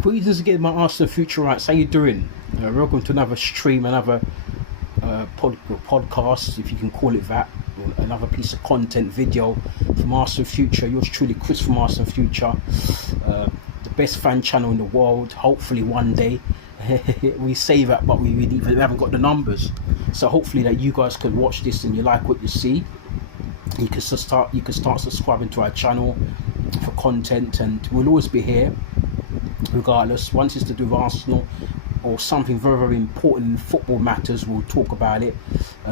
Greetings again, my Arsenal future rights. How you doing? Welcome to another stream, another podcast, if you can call it that, another piece of content video from Arsenal Future. Yours truly, Chris from Arsenal Future, the best fan channel in the world. Hopefully one day. We say that, but we haven't got the numbers. So hopefully that you guys can watch this and you like what you see. You can start subscribing to our channel for content, and we'll always be here regardless. Once it's to do with Arsenal or something very, very important in football matters, we'll talk about it.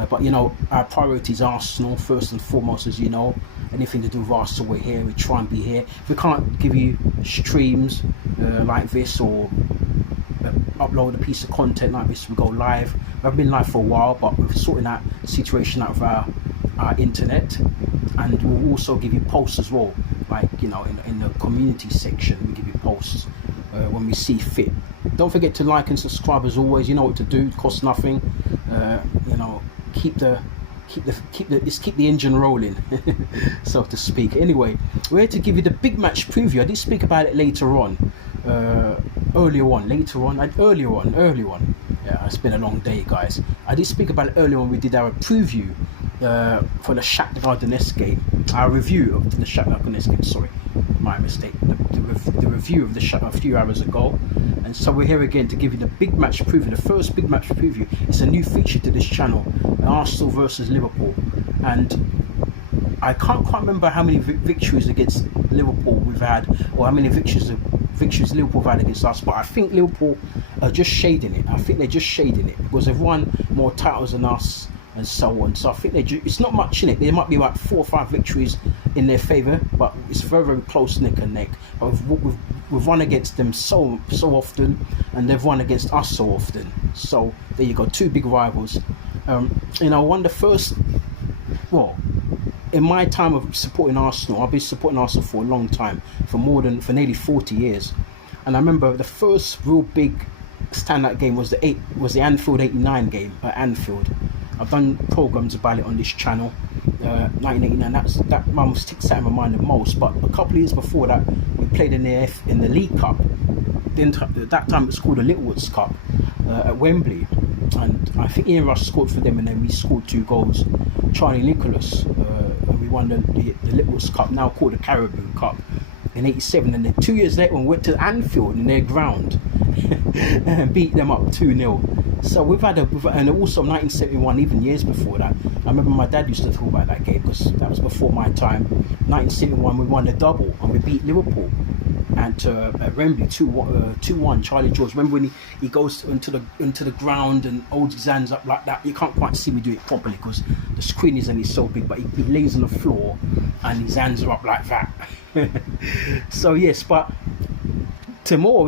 But you know, our priority is Arsenal first and foremost, as you know. Anything to do with Arsenal, we're here. We try and be here. If we can't give you streams like this, or upload a piece of content like this, we go live. We haven't been live for a while, but we're sorting that situation out with our internet, and we'll also give you posts as well, like, you know, in the community section we give you posts when we see fit. Don't forget to like and subscribe as always. You know what to do, it costs nothing. You know, keep the engine rolling, so to speak. Anyway, we're here to give you the big match preview. I did speak about it later on. Earlier on. Yeah, it's been a long day, guys. I did speak about it earlier on. We did our preview for the Shakhtar Donetsk game. Our review of the Shakhtar Donetsk game. Sorry, my mistake. The review of the Shakhtar a few hours ago. And so we're here again to give you the big match preview, the first big match preview. It's a new feature to this channel, Arsenal versus Liverpool. And I can't quite remember how many victories against Liverpool we've had, or how many victories Liverpool have had against us, but I think Liverpool are just shading it. I think they're just shading it because they've won more titles than us and so on. So I think it's not much in it. There might be about 4 or 5 victories in their favour, but it's very, very close neck and neck. But we've won against them so often, and they've won against us so often. So there you go, 2 big rivals. You know, one of the first, well, in my time of supporting Arsenal, I've been supporting Arsenal for a long time, for nearly 40 years. And I remember the first real big standout game was the Anfield '89 game at Anfield. I've done programs about it on this channel. 1989. That one sticks out in my mind the most. But a couple of years before that, we played in the League Cup. At that time, it was called the Littlewoods Cup at Wembley. And I think Ian Rush scored for them, and then we scored 2 goals. Charlie Nicholas, and we won the Littlewoods Cup, now called the Caribou Cup, in '87. And then 2 years later, we went to Anfield in their ground and beat them up 2-0. So we've had and also 1971, even years before that. I remember my dad used to talk about that game because that was before my time. 1971, we won a double and we beat Liverpool at Wembley 2-1. Charlie George. Remember when he goes into the ground and holds his hands up like that? You can't quite see me do it properly because the screen isn't so big, but he lays on the floor and his hands are up like that. So yes, but tomorrow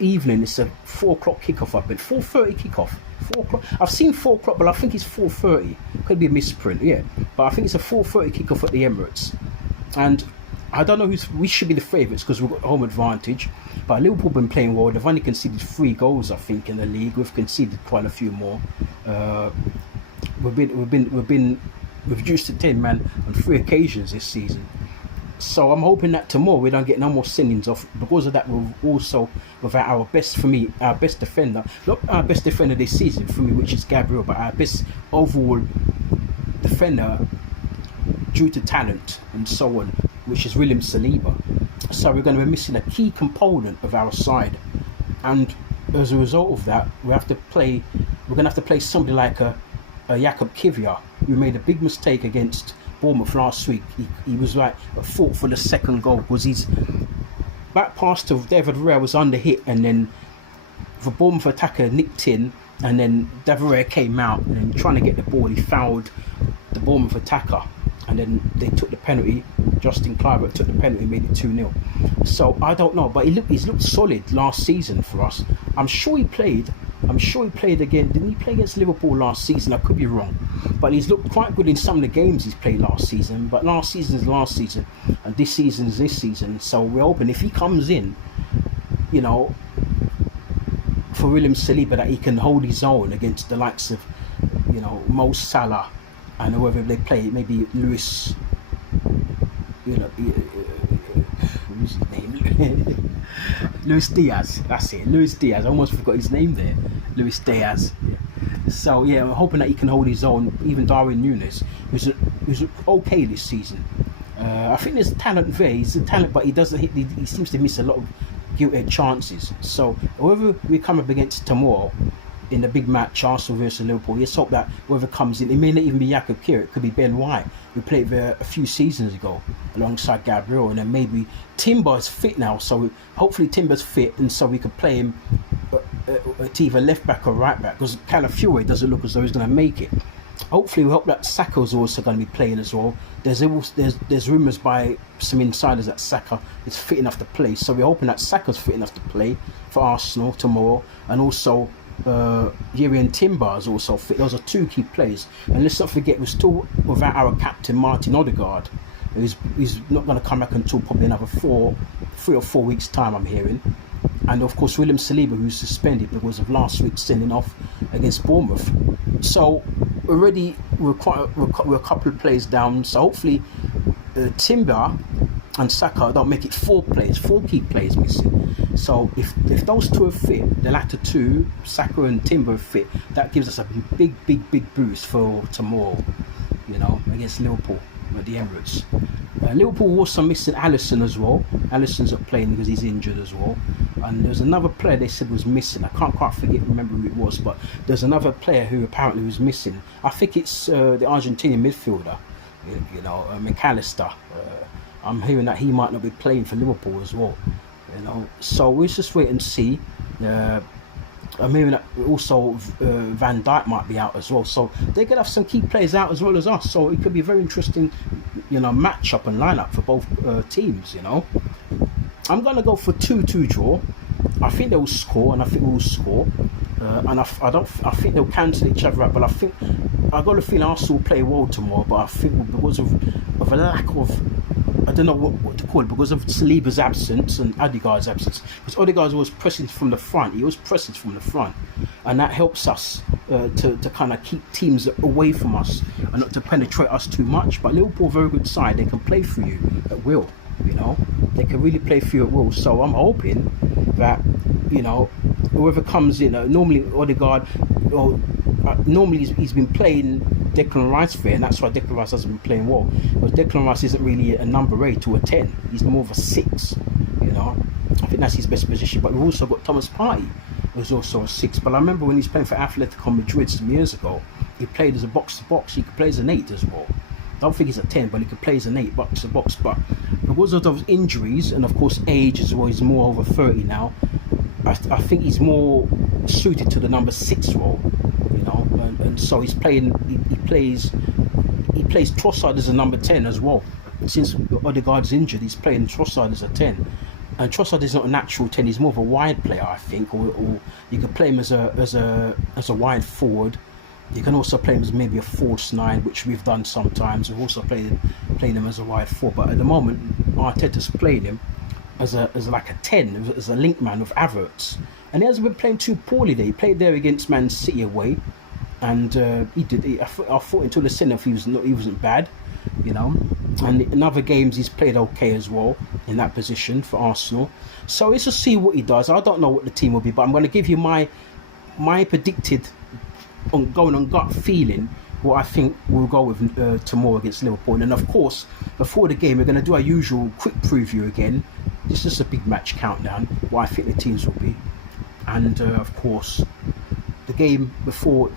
evening. It's a 4 o'clock kickoff. I bet 4:30 kickoff. 4 o'clock. I've seen 4 o'clock, but I think it's 4:30. Could be a misprint, yeah. But I think it's a 4:30 kickoff at the Emirates. And I don't know we should be the favourites because we've got home advantage. But Liverpool have been playing well. They've only conceded 3 goals, I think, in the league. We've conceded quite a few more. We've reduced to 10 man on 3 occasions this season. So I'm hoping that tomorrow we don't get no more sendings off. Because of that, we'll also, without our best defender, not our best defender this season for me, which is Gabriel, but our best overall defender due to talent and so on, which is William Saliba. So we're going to be missing a key component of our side, and as a result of that, we're going to have to play somebody like a Jakub Kiwior, who made a big mistake against Bournemouth last week. He was like at fault for the second goal because his back pass to David Raya was under hit, and then the Bournemouth attacker nicked in, and then David Raya came out and then trying to get the ball, he fouled the Bournemouth attacker, and then they took the penalty. Justin Kluivert took the penalty, made it 2-0. So I don't know, but he's looked solid last season for us. I'm sure he played again. Didn't he play against Liverpool last season? I could be wrong, but he's looked quite good in some of the games he's played last season. But last season is last season, and this season is this season. So we're hoping if he comes in, you know, for William Saliba, that he can hold his own against the likes of, you know, Mo Salah and whoever they play, maybe Luis, you know, Who's his name? Luis Diaz. That's it. Luis Diaz. I almost forgot his name there. Luis Diaz. So yeah, I'm hoping that he can hold his own. Even Darwin Núñez, who's okay this season. I think there's talent there. He's a talent, but he doesn't. He seems to miss a lot of gilt-edged chances. So whoever we come up against tomorrow in the big match, Arsenal versus Liverpool, let's hope that whoever comes in, it may not even be Jakub Kier, it could be Ben White, who played there a few seasons ago alongside Gabriel, and then maybe Timber's fit now, so hopefully Timber's fit, and so we could play him at either left back or right back, because Calafiore doesn't look as though he's going to make it. Hopefully we hope that Saka's also going to be playing as well. There's rumours by some insiders that Saka is fit enough to play, so we're hoping that Saka's fit enough to play for Arsenal tomorrow, and also Jurrien Timber is also fit. Those are two key players, and let's not forget we're still without our captain Martin Odegaard. He's not going to come back until probably another 3 or 4 weeks time, I'm hearing. And of course William Saliba, who's suspended because of last week's sending off against Bournemouth. So already we're a couple of players down, so hopefully Timber and Saka don't make it 4 key players missing. So if those two are fit, the latter two, Saka and Timber, are fit, that gives us a big boost for tomorrow, against Liverpool at the Emirates. Liverpool also missing Alisson as well. Alisson's not playing because he's injured as well. And there's another player they said was missing. I can't quite remember who it was, but there's another player who apparently was missing. I think it's the Argentinian midfielder, McAllister. I'm hearing that he might not be playing for Liverpool as well. So we'll just wait and see. I'm hearing that also Van Dijk might be out as well. So they could have some key players out as well as us. So it could be a very interesting, match-up and line-up for both teams. I'm going to go for 2-2 draw. I think they'll score, and I think we'll score. And I think they'll cancel each other out. But I got a feeling Arsenal will play well tomorrow. But I think because of a lack of, I don't know what to call it, because of Saliba's absence and Odegaard's absence. Because Odegaard was pressing from the front. He was pressing from the front. And that helps us to kind of keep teams away from us and not to penetrate us too much. But Liverpool, very good side. They can play for you at will. They can really play for you at will. So I'm hoping that, whoever comes in, normally Odegaard, normally he's been playing Declan Rice there, and that's why Declan Rice hasn't been playing well. Because Declan Rice isn't really a number 8 or a 10. He's more of a 6, I think that's his best position. But we've also got Thomas Partey, who's also a 6. But I remember when he was playing for Atletico Madrid some years ago, he played as a box-to-box. He could play as an 8 as well. I don't think he's a 10, but he could play as an 8 box-to-box. But because of those injuries, and of course age as well, he's more over 30 now, I think he's more suited to the number 6 role, and so he's playing. He plays Trossard as a number 10 as well. Since Odegaard's injured, he's playing Trossard as a 10, and Trossard is not a natural 10. He's more of a wide player, I think, or you could play him as a wide forward. You can also play him as maybe a false 9, which we've done sometimes. We've also played him as a wide 4, but at the moment Arteta's played him as like a 10, as a link man with Havertz, and he hasn't been playing too poorly there. He played there against Man City away, and I thought until the send-off he wasn't bad, and in other games he's played okay as well in that position for Arsenal. So let's just see what he does. I don't know what the team will be, but I'm going to give you my predicted, going on gut feeling, what I think we'll go with tomorrow against Liverpool. And of course, before the game, we're going to do our usual quick preview again. This is a big match countdown, what I think the teams will be. And of course, the game before,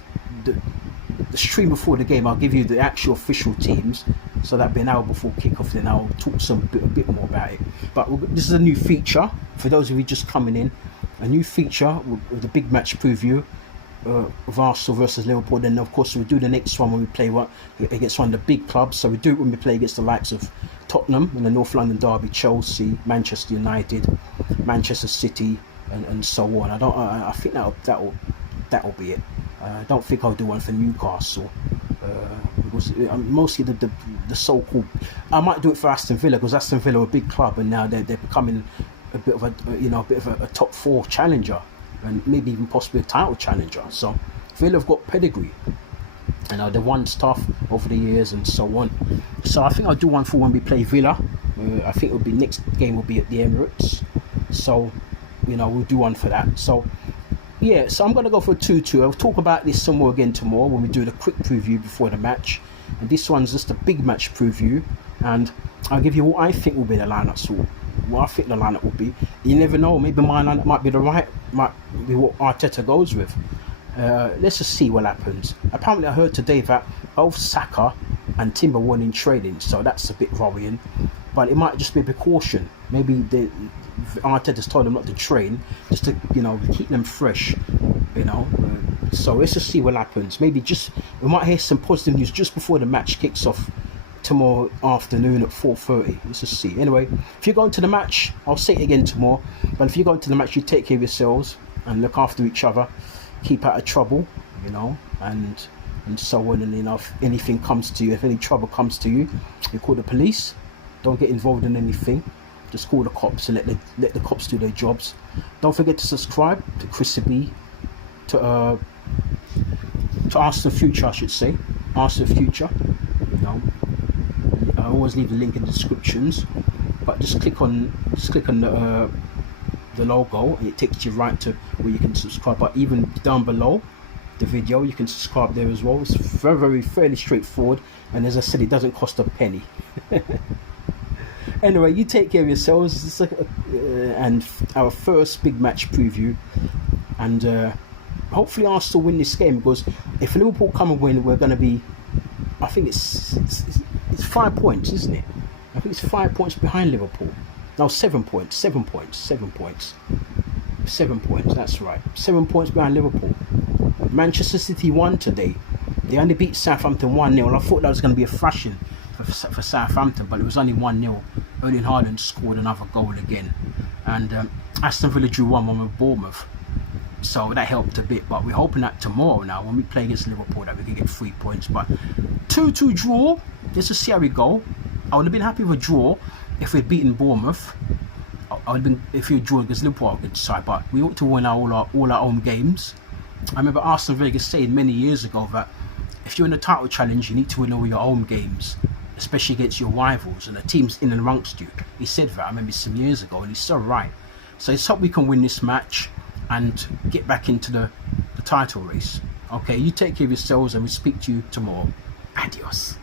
the stream before the game, I'll give you the actual official teams. So that'll be an hour before kickoff, then I'll talk a bit more about it. But this is a new feature, for those of you just coming in, a new feature with the big match preview. Of Arsenal versus Liverpool. Then of course we'll do the next one when we play against one of the big clubs. So we do it when we play against the likes of Tottenham in the North London derby, Chelsea, Manchester United, Manchester City, and so on. I think that'll be it. I don't think I'll do one for Newcastle because mostly the so-called. I might do it for Aston Villa because Aston Villa are a big club and now they're becoming a bit of a top 4 challenger. And maybe even possibly a title challenger. So Villa have got pedigree, and they've won stuff over the years and so on. So I think I'll do one for when we play Villa I think next game will be at the Emirates. So, we'll do one for that. So, yeah, so I'm going to go for a 2-2. I'll talk about this some more again tomorrow when we do the quick preview before the match. And this one's just a big match preview. And I'll give you what I think will be the lineup. So, what I think the lineup will be. You never know. Maybe my lineup might be might be what Arteta goes with. Let's just see what happens. Apparently, I heard today that both Saka and Timber weren't in training. So, that's a bit worrying. But it might just be a precaution. Maybe Arteta's told them not to train, just to keep them fresh. So let's just see what happens. Maybe we might hear some positive news just before the match kicks off tomorrow afternoon at 4:30. Let's just see. Anyway, if you're going to the match, I'll say it again tomorrow. But if you're going to the match, you take care of yourselves and look after each other. Keep out of trouble, and so on. And if anything comes to you, if any trouble comes to you, you call the police. Don't get involved in anything. Just call the cops and let the cops do their jobs. Don't forget to subscribe to Chris B, to Ask the Future, I should say. Ask the Future. I always leave the link in the descriptions, but just click on the logo and it takes you right to where you can subscribe. But even down below the video, you can subscribe there as well. It's fairly straightforward, and as I said, it doesn't cost a penny. Anyway, you take care of yourselves, and our first big match preview, and hopefully Arsenal win this game, because if Liverpool come and win, we're going to be, I think it's 5 points, isn't it? I think it's 5 points behind Liverpool. No, 7 points, 7 points, 7 points. 7 points, that's right. 7 points behind Liverpool. Manchester City won today. They only beat Southampton 1-0. I thought that was going to be a thrashing for Southampton, but it was only 1-0. Erling Haaland scored another goal again, and Aston Villa drew 1-1 with Bournemouth, so that helped a bit. But we're hoping that tomorrow, now when we play against Liverpool, that we can get 3 points. But 2-2 draw. Let's just see how we go. I would have been happy with a draw if we'd beaten Bournemouth. I would have been if we drew against Liverpool, a good side. But we ought to win all our own games. I remember Arsene Wenger saying many years ago that if you're in a title challenge, you need to win all your home games, especially against your rivals and the teams in and amongst you. He said that, I remember, some years ago, and he's so right. So let's hope we can win this match and get back into the title race. Okay, you take care of yourselves, and we'll speak to you tomorrow. Adios.